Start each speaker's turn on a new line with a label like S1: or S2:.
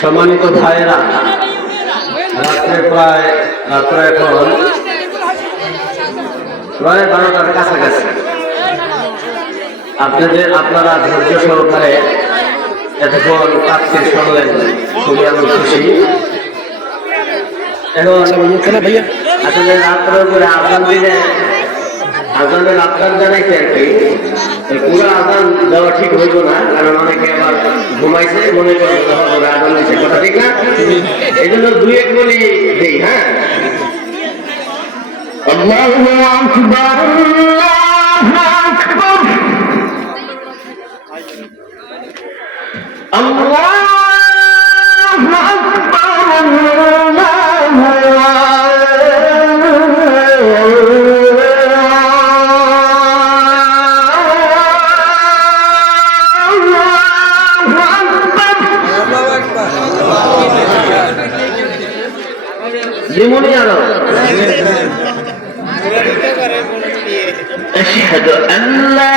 S1: সম্মানিত ভাইয়েরা রাত্রে প্রায় রাত্রে এখন প্রায় বারোটার কাছাকাছি। আপনাদের আপনারা ধৈর্য সহকারে এতক্ষণ তাফসির শুনলেন খুবই আমি খুশি। এখন আসলে রাত্রের উপরে আজান দিলে আজানের আপনার জানাইছে আর কি এই পুরো আজান দেওয়া ঠিক হইব না কারণ অনেকে আবার ঘুমাইছে মনে করে হবে আজান দিচ্ছে কথা ঠিক না এই জন্য দুই এক বলি দিই হ্যাঁ
S2: الله أكبر الله أكبر الله
S1: لمنيرا
S2: أشهد أن لا